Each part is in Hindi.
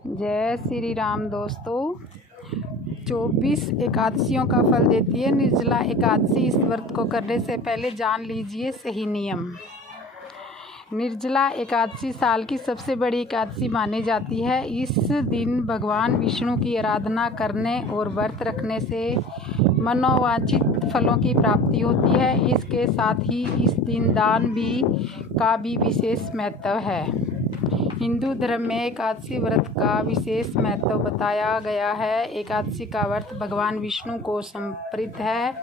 जय श्री राम दोस्तों। 24 एकादशियों का फल देती है निर्जला एकादशी। इस व्रत को करने से पहले जान लीजिए सही नियम। निर्जला एकादशी साल की सबसे बड़ी एकादशी मानी जाती है। इस दिन भगवान विष्णु की आराधना करने और व्रत रखने से मनोवांछित फलों की प्राप्ति होती है। इसके साथ ही इस दिन दान का भी विशेष महत्व है। हिंदू धर्म में एकादशी व्रत का विशेष महत्व बताया गया है। एकादशी का व्रत भगवान विष्णु को समर्पित है।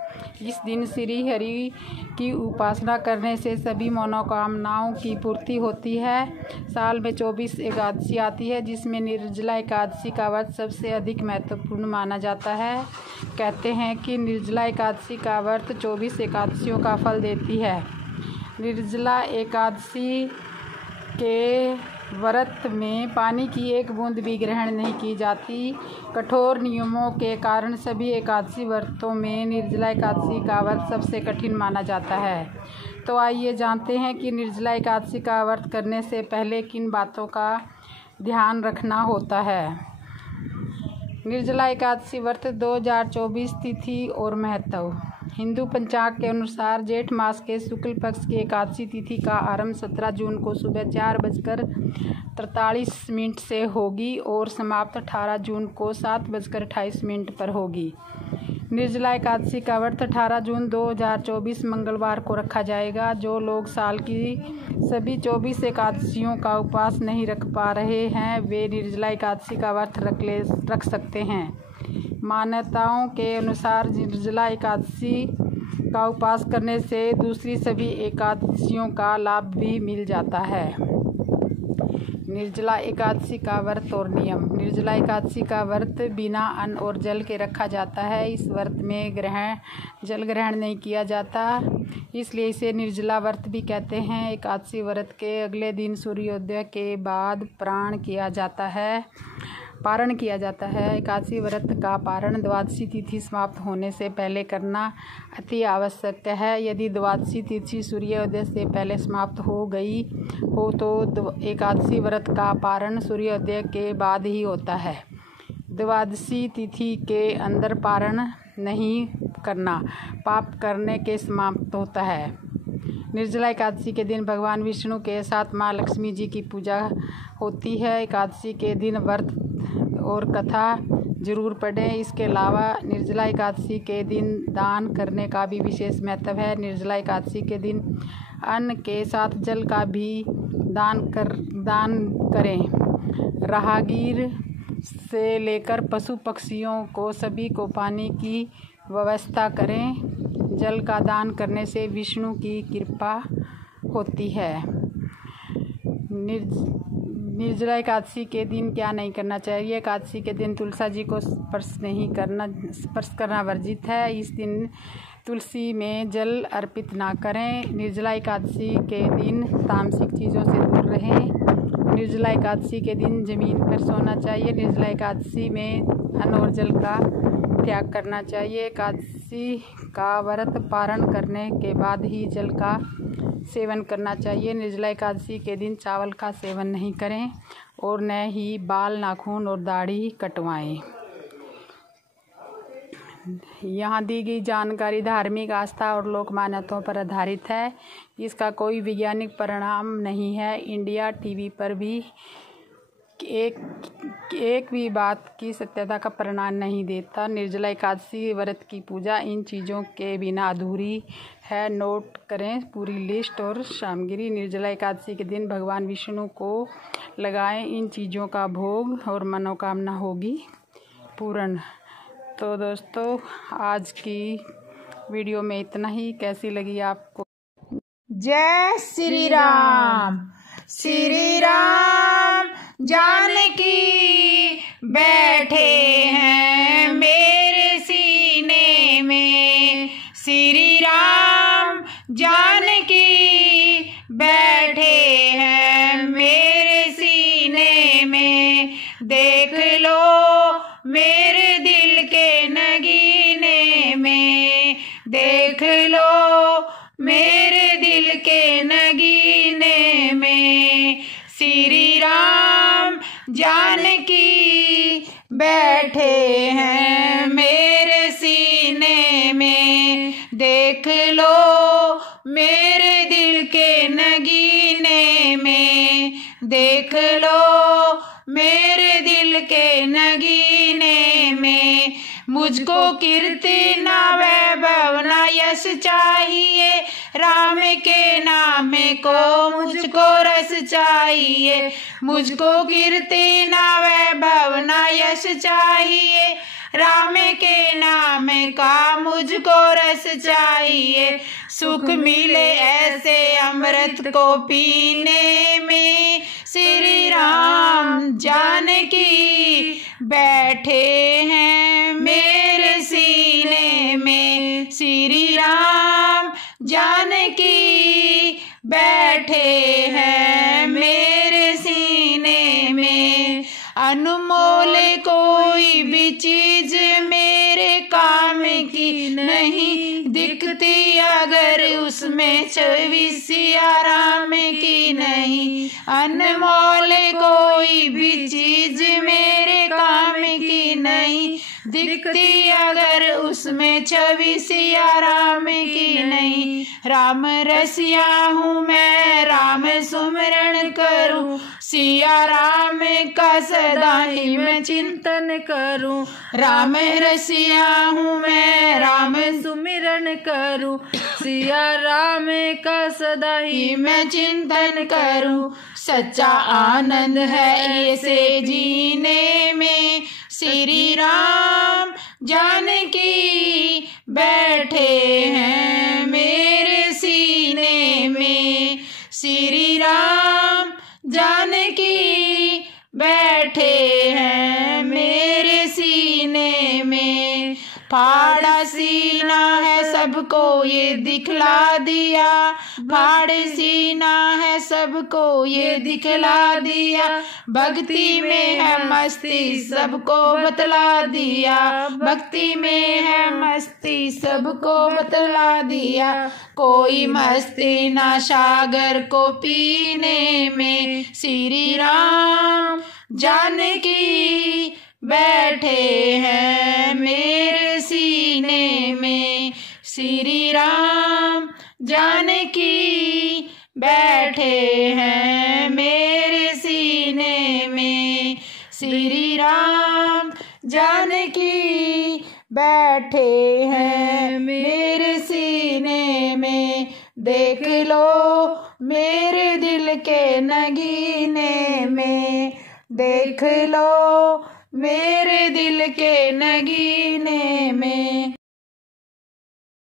इस दिन श्री हरि की उपासना करने से सभी मनोकामनाओं की पूर्ति होती है। साल में 24 एकादशी आती है, जिसमें निर्जला एकादशी का व्रत सबसे अधिक महत्वपूर्ण माना जाता है। कहते हैं कि निर्जला एकादशी का व्रत 24 एकादशियों का फल देती है। निर्जला एकादशी के व्रत में पानी की एक बूंद भी ग्रहण नहीं की जाती। कठोर नियमों के कारण सभी एकादशी व्रतों में निर्जला एकादशी का व्रत सबसे कठिन माना जाता है। तो आइए जानते हैं कि निर्जला एकादशी का व्रत करने से पहले किन बातों का ध्यान रखना होता है। निर्जला एकादशी व्रत 2024 तिथि और महत्व। हिंदू पंचांग के अनुसार जेठ मास के शुक्ल पक्ष की एकादशी तिथि का आरंभ 17 जून को सुबह 4:43 से होगी और समाप्त 18 जून को 7:28 पर होगी। निर्जला एकादशी का व्रत 18 जून 2024 मंगलवार को रखा जाएगा। जो लोग साल की सभी 24 एकादशियों का उपवास नहीं रख पा रहे हैं, वे निर्जला एकादशी का व्रत रख सकते हैं। मान्यताओं के अनुसार निर्जला एकादशी का उपवास करने से दूसरी सभी एकादशियों का लाभ भी मिल जाता है। निर्जला एकादशी का व्रत और नियम। निर्जला एकादशी का व्रत बिना अन्न और जल के रखा जाता है। इस व्रत में जल ग्रहण नहीं किया जाता, इसलिए इसे निर्जला व्रत भी कहते हैं। एकादशी व्रत के अगले दिन सूर्योदय के बाद पारण किया जाता है। एकादशी व्रत का पारण द्वादशी तिथि समाप्त होने से पहले करना अति आवश्यक है। यदि द्वादशी तिथि सूर्योदय से पहले समाप्त हो गई हो तो एकादशी व्रत का पारण सूर्योदय के बाद ही होता है। द्वादशी तिथि के अंदर पारण नहीं करना पाप करने के समाप्त होता है। निर्जला एकादशी के दिन भगवान विष्णु के साथ माँ लक्ष्मी जी की पूजा होती है। एकादशी के दिन व्रत और कथा जरूर पढ़ें। इसके अलावा निर्जला एकादशी के दिन दान करने का भी विशेष महत्व है। निर्जला एकादशी के दिन अन्न के साथ जल का भी दान करें। राहगीर से लेकर पशु पक्षियों को सभी को पानी की व्यवस्था करें। जल का दान करने से विष्णु की कृपा होती है। निर्जला एकादशी के दिन क्या नहीं करना चाहिए। एकादशी के दिन तुलसी जी को स्पर्श करना वर्जित है। इस दिन तुलसी में जल अर्पित ना करें। निर्जला एकादशी के दिन तामसिक चीज़ों से दूर रहें। निर्जला एकादशी के दिन ज़मीन पर सोना चाहिए। निर्जला एकादशी में अन्न और जल का त्याग करना चाहिए। एकादशी का व्रत पारण करने के बाद ही जल का सेवन करना चाहिए। निर्जला एकादशी के दिन चावल का सेवन नहीं करें और न ही बाल, नाखून और दाढ़ी कटवाएं। यहाँ दी गई जानकारी धार्मिक आस्था और लोक मान्यताओं पर आधारित है। इसका कोई वैज्ञानिक परिणाम नहीं है। इंडिया टीवी पर भी एक भी बात की सत्यता का परिणाम नहीं देता। निर्जला एकादशी व्रत की पूजा इन चीज़ों के बिना अधूरी है। नोट करें पूरी लिस्ट और सामग्री। निर्जला एकादशी के दिन भगवान विष्णु को लगाएं इन चीज़ों का भोग और मनोकामना होगी पूर्ण। तो दोस्तों, आज की वीडियो में इतना ही। कैसी लगी आपको? जय श्री राम। श्री राम जानकी बैठे हैं मेरे सीने में। श्री राम जानकी बैठे हैं मेरे सीने में। देख लो मेरे दिल के नगीने में। देख लो मेरे दिल के नगीने में। श्री राम जान जानकी बैठे हैं मेरे सीने में। देख लो मेरे दिल के नगीने में, देख लो मेरे दिल के नगीने में। मुझको कीर्ति ना वैभव ना यश चाहिए, राम के नाम को मुझको रस चाहिए। मुझको कीर्ति ना वैभव ना यश चाहिए, राम के नाम का मुझको रस चाहिए। सुख मिले ऐसे अमृत को पीने में, श्री राम जानकी बैठे हैं मेरे सीने में। श्री राम जानकी बैठे हैं मेरे सीने में। अनमोल कोई भी चीज मेरे काम की नहीं दिखती, अगर उसमें छवि सिया राम की नहीं। अनमोल कोई भी चीज मेरे काम की नहीं दिखती, अगर उसमें छवि सिया राम की नहीं। राम रसिया हूँ मैं, राम सुमिरन करूँ, सिया राम का सदा ही मैं चिंतन करूँ। राम रसिया हूँ मैं, राम सुमिरन करूँ, सिया राम का सदा ही मैं चिंतन करूँ। सच्चा आनंद है इसे जीने में, श्री राम जानकी बैठे हैं मेरे सीने में। श्री राम जानकी बैठे हैं मेरे सीने में। फाड़ा सीना है सबको ये दिखला दिया, फाड़ सीना है सबको ये दिखला दिया। भक्ति में है मस्ती सबको बतला दिया, भक्ति में है मस्ती सबको बतला दिया। कोई मस्ती ना सागर को पीने में, श्री राम जानकी बैठे हैं मेरे सीने में। श्री राम जानकी बैठे हैं मेरे सीने में। श्री राम जानकी बैठे हैं मेरे सीने में। देख लो मेरे दिल के नगीने में, देख लो मेरे दिल के नगीने